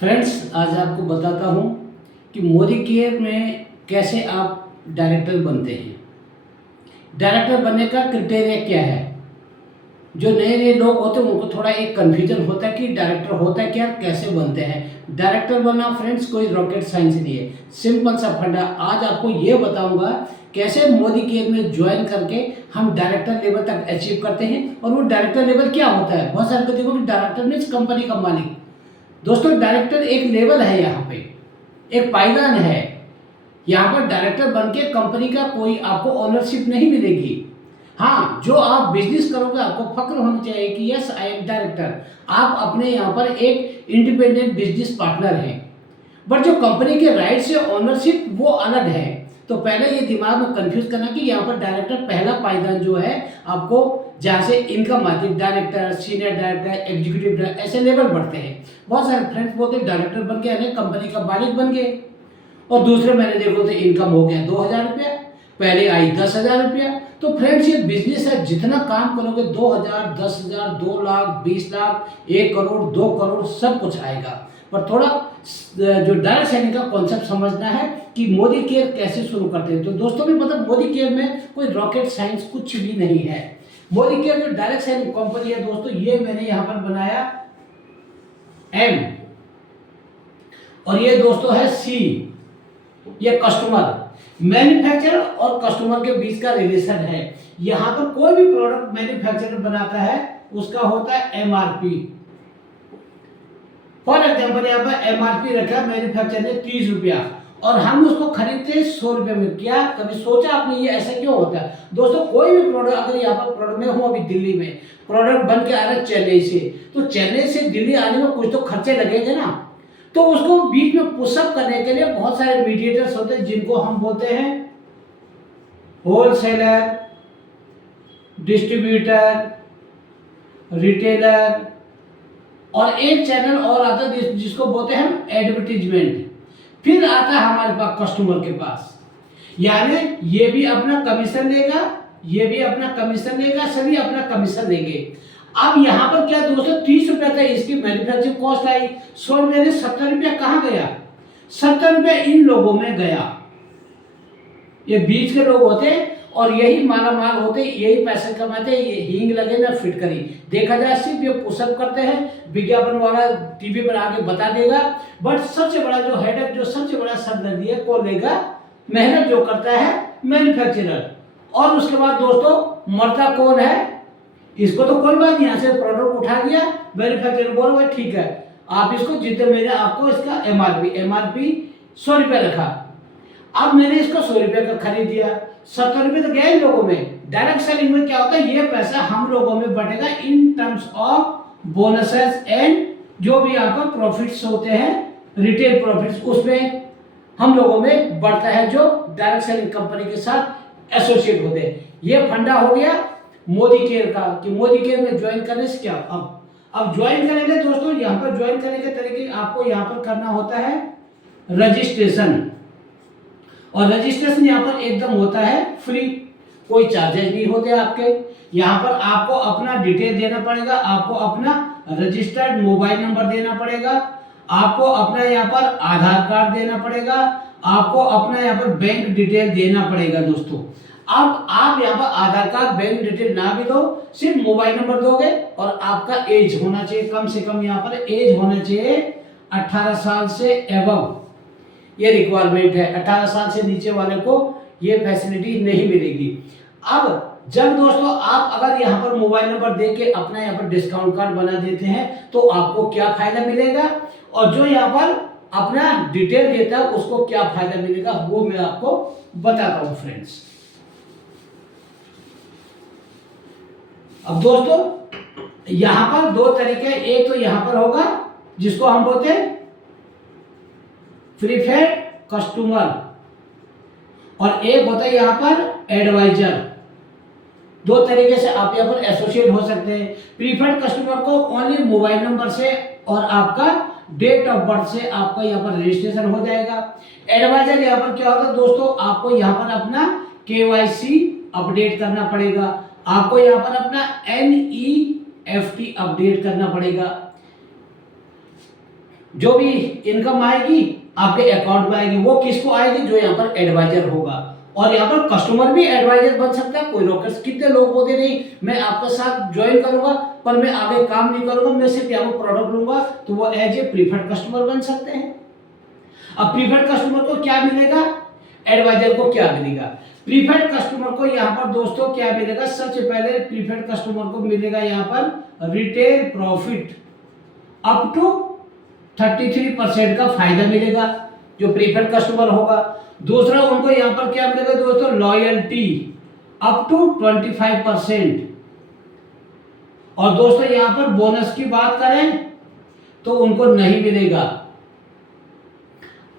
Friends, आज आपको बताता हूँ कि मोदी केयर में कैसे आप डायरेक्टर बनते हैं। डायरेक्टर बनने का क्राइटेरिया क्या है। जो नए नए लोग होते हैं उनको थोड़ा एक कन्फ्यूजन होता है कि डायरेक्टर होता है क्या, कैसे बनते हैं। डायरेक्टर बनना फ्रेंड्स कोई रॉकेट साइंस नहीं है, सिंपल सा फंडा। आज आपको ये बताऊंगा कैसे मोदी केयर में ज्वाइन करके हम डायरेक्टर लेवल तक अचीव करते हैं। और वो डायरेक्टर लेवल क्या होता है, बहुत सारे को देखो कि डायरेक्टर मीन्स कंपनी का मालिक। दोस्तों, डायरेक्टर एक लेवल है, यहाँ पे एक पायदान है। यहाँ पर डायरेक्टर बन के कंपनी का कोई आपको ओनरशिप नहीं मिलेगी। हाँ, जो आप बिजनेस करोगे आपको फक्र होना चाहिए कि यस आई एम डायरेक्टर। आप अपने यहाँ पर एक इंडिपेंडेंट बिजनेस पार्टनर हैं। बट जो कंपनी के राइट से ओनरशिप वो अलग है। तो पहले ये दिमाग में कंफ्यूज करना कि यहाँ पर डायरेक्टर पहला पायदान जो है आपको, जहाँ से इनकम आती है, director, senior director, executive director, ऐसे लेवल बढ़ते हैं। बहुत सारे फ्रेंड्स बोलते हैं डायरेक्टर बन के यानी कंपनी का मालिक बन गए। और दूसरे महीने देखो तो इनकम हो गया 2000 रुपया, पहले आई 10,000 रुपया। तो फ्रेंड्स, ये बिजनेस है, जितना काम करोगे 2000, 10,000, 2 लाख, 20 लाख, 1 करोड़, 2 करोड़ सब कुछ आएगा। पर थोड़ा जो डायरेक्ट सेलिंग का कॉन्सेप्ट समझना है कि मोदी केयर कैसे शुरू करते हैं। तो दोस्तों भी मतलब मोदी केयर में कोई रॉकेट साइंस कुछ भी नहीं है। मोदी केयर जो डायरेक्ट सेलिंग कंपनी है दोस्तों, ये मैंने यहाँ पर बनाया एम, और ये दोस्तों है सी, ये कस्टमर। मैन्युफैक्चरर और कस्टमर के बीच का रिलेशन है। यहाँ पर कोई भी प्रोडक्ट मैन्युफैक्चरर बनाता है उसका होता है एमआरपी। फॉर एग्जाम्पल यहाँ पर एमआरपी रखा मैन्युफैक्चरर ने 30 रुपया और हम उसको खरीदते हैं 100 रुपये में। क्या कभी सोचा आपने ये ऐसा क्यों होता है? दोस्तों, कोई भी प्रोडक्ट, अगर यहाँ पर प्रोडक्ट में हूँ अभी दिल्ली में, प्रोडक्ट बन के आ रहा है चेन्नई से, तो चेन्नई से दिल्ली आने में कुछ तो खर्चे लगेंगे ना। तो उसको बीच में पुशअप करने के लिए बहुत सारे मीडिएटर्स होते हैं जिनको हम बोलते हैं होलसेलर, डिस्ट्रीब्यूटर, रिटेलर, और एक चैनल और आता है जिसको बोलते हैं हम एडवर्टीजमेंट। फिर आता है हमारे पास कस्टमर के पास, यानी ये भी अपना कमीशन लेगा, ये भी अपना कमीशन लेगा, सभी अपना कमीशन लेंगे। अब यहाँ पर क्या दोस्तों, 30 रुपया था इसकी मैन्युफैक्चरिंग कॉस्ट आई, 100 रुपये ने 70 रुपया कहाँ गया? 70 रुपया इन लोगों में गया। ये बीच के लोग होते हैं और यही माला माल होते, यही पैसे कमाते। ये हींग लगे ना फिटकरी, देखा जाए सिर्फ ये पुशअप करते हैं, विज्ञापन वाला टीवी पर आके बता देगा। बट सबसे बड़ा जो हेडेक, जो सबसे बड़ा सरदर्दी है, कौन लेगा? मेहनत जो करता है मैन्युफैक्चरर। और उसके बाद दोस्तों मरता कौन है? इसको तो कोई बात नहीं, यहाँ से प्रोडक्ट उठा दिया, मैन्युफैक्चरर बोल भाई ठीक है आप इसको जितने मेरे आपको इसका एमआरपी 100 रुपया रखा। अब मैंने इसको 100 रुपये का खरीद दिया, 70 रुपये तो गया इन लोगों में। डायरेक्ट सेलिंग में क्या होता है, ये पैसा हम लोगों में बढ़ेगा in terms of bonuses and जो भी यहाँ पर प्रॉफिट्स होते हैं, रिटेल प्रॉफिट्स, उसमें हम लोगों में बढ़ता है जो डायरेक्ट सेलिंग कंपनी के साथ एसोसिएट होते हैं। ये फंडा हो गया मोदी केयर का कि मोदी केयर में ज्वाइन करने से क्या। अब ज्वाइन करेंगे दोस्तों, यहाँ पर ज्वाइन करने के तरीके आपको यहाँ पर करना होता है रजिस्ट्रेशन। और रजिस्ट्रेशन यहाँ पर एकदम होता है फ्री, कोई चार्जेस नहीं होते आपके। यहाँ पर आपको अपना डिटेल देना पड़ेगा, आपको अपना रजिस्टर्ड मोबाइल नंबर देना पड़ेगा, आपको अपना यहाँ पर आधार कार्ड देना पड़ेगा, आपको अपना यहाँ पर बैंक डिटेल देना पड़ेगा दोस्तों। अब आप यहाँ पर आधार कार्ड, बैंक डिटेल ना भी दो, सिर्फ मोबाइल नंबर दोगे और आपका एज होना चाहिए, कम से कम यहाँ पर एज होना चाहिए 18 साल से एबव। ये रिक्वायरमेंट है, 18 साल से नीचे वाले को ये फैसिलिटी नहीं मिलेगी। अब जब दोस्तों आप अगर यहाँ पर मोबाइल नंबर दे के अपना यहाँ पर डिस्काउंट कार्ड बना देते हैं तो आपको क्या फायदा मिलेगा, और जो यहाँ पर अपना डिटेल देता है उसको क्या फायदा मिलेगा, वो मैं आपको बताता हूँ फ्रेंड्स। अब दोस्तों यहाँ पर दो तरीके, एक तो यहाँ पर होगा जिसको हम बोलते हैं प्रीफर्ड कस्टमर, और एक होता है यहाँ पर एडवाइजर। दो तरीके से आप यहाँ पर एसोसिएट हो सकते हैं। प्रीफर्ड कस्टमर को ओनली मोबाइल नंबर से और आपका डेट ऑफ बर्थ से आपका यहाँ पर रजिस्ट्रेशन हो जाएगा। एडवाइजर यहाँ पर क्या होता है दोस्तों, आपको यहाँ पर अपना KYC अपडेट करना पड़ेगा, आपको यहाँ पर अपना NEFT अपडेट करना पड़ेगा। जो भी इनकम आएगी आपके अकाउंट में आएगी, वो किसको आएगी? जो यहाँ पर एडवाइजर होगा। और यहाँ पर कस्टमर भी एडवाइजर बन सकता है। कोई रोकर्स कितने लोग बोलते नहीं मैं आपके साथ ज्वाइन करूंगा पर मैं आगे काम नहीं करूंगा, मैं सिर्फ यहाँ पर प्रोडक्ट लूंगा, तो वो एज ए प्रीफर्ड कस्टमर बन सकते हैं। अब प्रीफर्ड कस्टमर को क्या मिलेगा, एडवाइजर को क्या मिलेगा? प्रीफर्ड कस्टमर को यहाँ पर दोस्तों क्या मिलेगा? सबसे पहले प्रीफर्ड कस्टमर को मिलेगा यहाँ पर रिटेल प्रॉफिट अप टू 33% का फायदा मिलेगा जो प्रीफर्ड कस्टमर होगा। दूसरा उनको यहाँ पर क्या मिलेगा दोस्तों? Loyalty up to 25%। और दोस्तों यहाँ पर बोनस की बात करें तो उनको नहीं मिलेगा।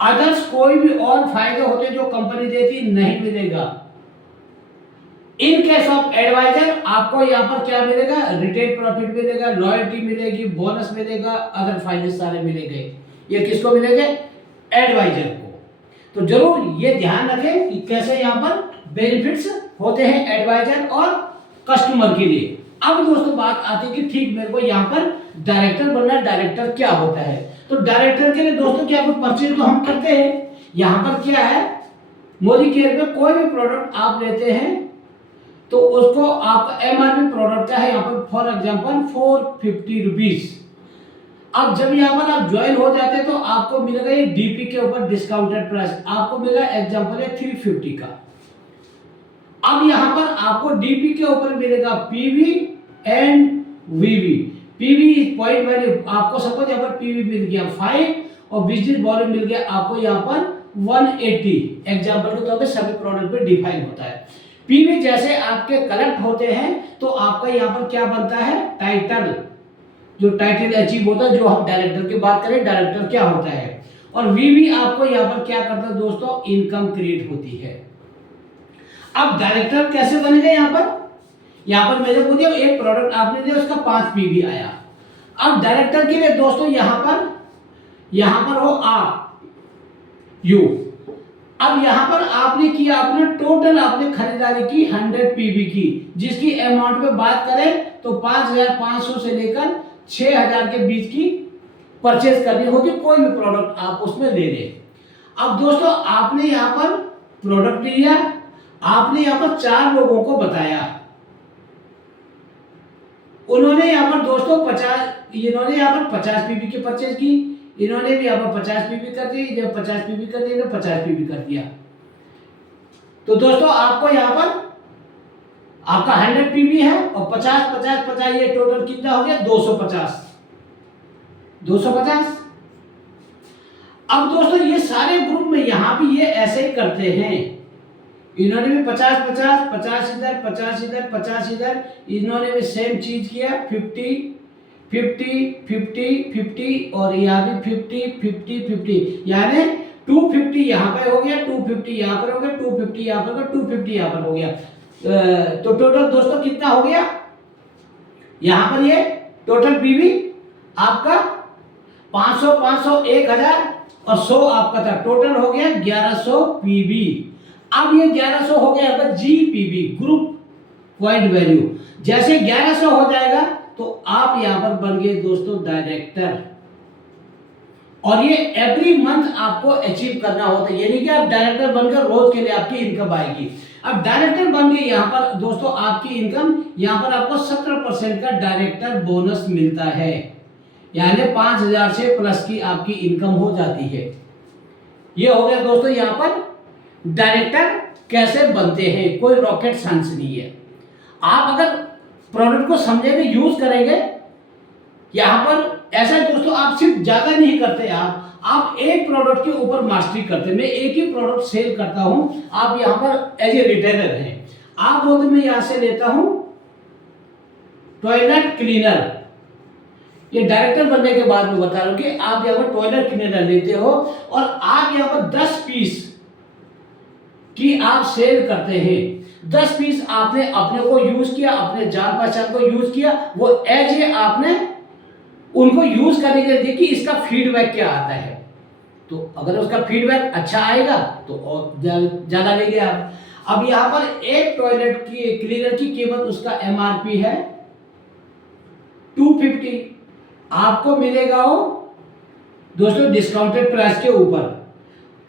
अदर्स कोई भी और फायदे होते जो कंपनी देती नहीं मिलेगा। इन केस ऑफ एडवाइजर आपको यहाँ पर क्या मिलेगा? रिटेल प्रॉफिट मिलेगा, लॉयल्टी मिलेगी, बोनस मिलेगा, अदर फायदे सारे मिलेंगे। ये किसको मिलेंगे? एडवाइजर को। तो जरूर ये ध्यान रखें कि कैसे यहाँ पर बेनिफिट्स होते हैं एडवाइजर और कस्टमर के लिए। अब दोस्तों बात आती है कि ठीक मेरे को यहाँ पर डायरेक्टर बनना है, डायरेक्टर क्या होता है? तो डायरेक्टर के लिए दोस्तों क्या कुछ परचेज तो हम करते हैं। यहाँ पर क्या है, मोदी केयर में कोई भी प्रोडक्ट आप लेते हैं तो उसको आपका एमआरपी प्रोडक्ट का है यहाँ पर फॉर एग्जांपल 450 रुपीज। अब जब यहाँ पर आप ज्वाइन हो जाते हैं तो आपको मिलेगा ये डीपी के ऊपर डिस्काउंटेड प्राइस, आपको मिलेगा एग्जांपल है 350 का। अब यहाँ पर आपको डीपी के ऊपर मिलेगा PV and VV. PV point value आपको सपोज यहाँ पर पीवी मिल गया 5 और बिजनेस वॉल्यूम मिल गया आपको यहाँ पर 180। एग्जांपल के तौर पे सभी प्रोडक्ट पे डिफाइन होता है। पीवी जैसे आपके कलेक्ट होते हैं तो आपका यहाँ पर क्या बनता है? टाइटल, जो टाइटल अचीव होता है। जो हम डायरेक्टर की बात करें, डायरेक्टर क्या होता है? और वीवी आपको यहाँ पर क्या करता है दोस्तों? इनकम क्रिएट होती है। अब डायरेक्टर कैसे बनेगा? यहाँ पर मैंने बोलिए एक प्रोडक्ट आपने दिया उसका 5 पीवी आया। अब डायरेक्टर के लिए दोस्तों यहाँ पर हो आप यू। अब यहाँ पर आपने किया, आपने टोटल आपने खरीदारी की 100 पीवी की, जिसकी अमाउंट पे बात करें तो 5,500 से लेकर 6,000 के बीच की परचेज करनी होगी। कोई भी प्रोडक्ट आप उसमें ले लें। अब दोस्तों आपने यहाँ पर प्रोडक्ट लिया, आपने यहाँ पर 4 लोगों को बताया, उन्होंने यहाँ पर दोस्तों 50 पीवी की परचेज की, इन्होंने भी यहाँ पर 50 पीवी कर दी, जब 50 पीवी कर दिया, 50 पीवी कर दिया। तो दोस्तों आपको यहाँ पर आपका 100 पीवी है और 50 ये टोटल कितना हो गया? 250। अब दोस्तों ये सारे ग्रुप में यहाँ भी ये ऐसे ही करते हैं। इन्होंने भी 50 इधर, 50 इधर, 50 इधर, इन्होंने भी सेम चीज किया 50 और यहाँ भी 50 यानी 250 यहाँ पे हो गया, 250 यहाँ पर हो गया, 250 यहाँ पर, 250 यहाँ पर हो गया। तो टोटल दोस्तों कितना हो गया? यहाँ पर ये टोटल पीवी आपका 500, 1000 और 100 आपका था, टोटल हो गया 1100 पीवी। अब ये 1100 हो गया आपका जीपीवी, ग्रुप पॉइंट वैल्यू। जैसे 1100 हो जाएगा तो आप यहां पर बन गए दोस्तों डायरेक्टर। और ये एवरी मंथ आपको अचीव करना होता है, यानी कि आप डायरेक्टर बनकर रोज के लिए आपकी इनकम आएगी। अब डायरेक्टर बन गए यहाँ पर दोस्तों आपकी इनकम, यहाँ पर आपको 17% का डायरेक्टर बोनस मिलता है, यानी 5,000 से प्लस की आपकी इनकम हो जाती है। ये हो गया दोस्तों यहाँ पर डायरेक्टर कैसे बनते हैं। कोई रॉकेट साइंस नहीं है। आप अगर प्रोडक्ट को समझेंगे, यूज करेंगे, यहाँ पर ऐसा दोस्तों आप सिर्फ ज्यादा नहीं करते, आप एक प्रोडक्ट के ऊपर मास्टरी करते हैं। मैं एक ही प्रोडक्ट सेल करता हूं, आप यहाँ पर एज ए रिटेलर हैं, आप बोलते मैं यहां से लेता हूं टॉयलेट क्लीनर। ये डायरेक्टर बनने के बाद में बता रहा हूं कि आप यहाँ पर टॉयलेट क्लीनर लेते हो और आप यहाँ पर 10 पीस की आप सेल करते हैं। 10 पीस आपने अपने को यूज किया, अपने जान पहचान को यूज किया, वो एज ए आपने उनको यूज करने के लिए देखिए इसका फीडबैक क्या आता है। तो अगर उसका फीडबैक अच्छा आएगा तो और ज्यादा लेंगे आप। अब यहाँ पर एक टॉयलेट की क्लीनर की कीमत उसका एमआरपी है 250, आपको मिलेगा वो दोस्तों डिस्काउंटेड प्राइस के ऊपर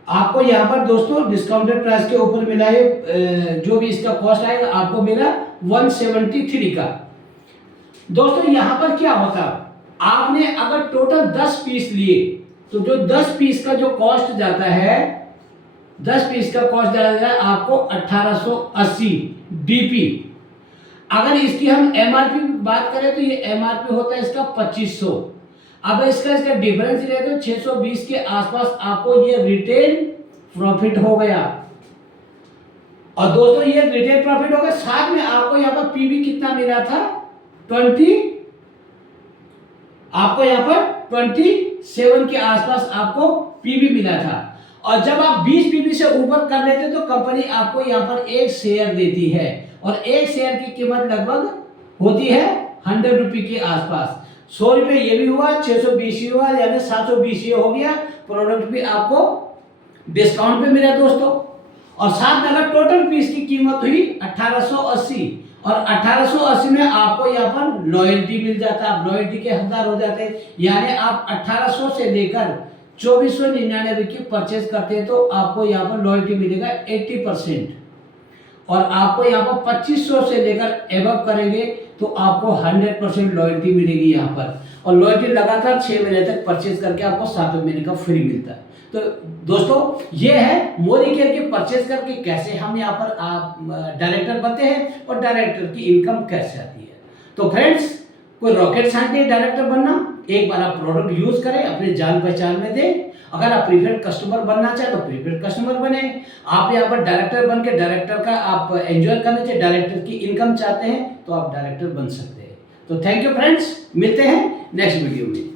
आपको यहाँ पर दोस्तों डिस्काउंटेड प्राइस के ऊपर मिला है, जो भी इसका कॉस्ट आएगा आपको मिला 173 का। दोस्तों यहाँ पर क्या होता, आपने अगर टोटल 10 पीस लिए तो जो 10 पीस का जो कॉस्ट जाता है, 10 पीस का कॉस्ट जाता है आपको 1880 डीपी। अगर इसकी हम एमआरपी की बात करें तो ये एमआरपी होता है इसका 2500। अब इसका डिफरेंस ले तो 620 के आसपास आपको ये रिटेल प्रॉफिट हो गया। और दोस्तों ये रिटेल प्रॉफिट हो गया, साथ में आपको यहाँ पर पीवी कितना मिला था 20, आपको यहाँ पर 27 के आसपास आपको पीवी मिला था। और जब आप 20 पीवी से ऊपर कर लेते तो कंपनी आपको यहाँ पर एक शेयर देती है, और एक शेयर की कीमत लगभग होती है 100 रुपये के आसपास। 100 रुपये ये भी हुआ, 620 हुआ, यानी 720 ये हो गया। प्रोडक्ट भी आपको डिस्काउंट पे मिला दोस्तों। और साथ में अगर टोटल पीस की कीमत हुई 1880, और 1880 में आपको यहाँ पर लॉयल्टी मिल जाता है, आप लॉयल्टी के हकदार हो जाते हैं। यानी आप 1800 से लेकर 2499 की परचेज करते हैं तो आपको यहाँ पर लॉयल्टी मिलेगा 80%। और आपको यहाँ पर 2500 से लेकर एबव करेंगे तो आपको 100% लॉयल्टी मिलेगी यहाँ पर। और लॉयल्टी लगातार 6 महीने तक परचेज करके आपको 7वें महीने का फ्री मिलता है। तो दोस्तों ये है मोरीकेयर के परचेज करके कैसे हम यहाँ पर आप डायरेक्टर बनते हैं और डायरेक्टर की इनकम कैसे आती है। तो फ्रेंड्स कोई रॉकेट साइंस नहीं डायरेक्टर बनना, एक बार आप प्रोडक्ट यूज करें, अपने जान पहचान में दें। अगर आप प्रीफर्ड कस्टमर बनना चाहें तो प्रीफर्ड कस्टमर बने। आप यहाँ पर डायरेक्टर बन के डायरेक्टर का आप एंजॉय करना चाहिए, डायरेक्टर की इनकम चाहते हैं तो आप डायरेक्टर बन सकते हैं। तो थैंक यू फ्रेंड्स, मिलते हैं नेक्स्ट वीडियो में।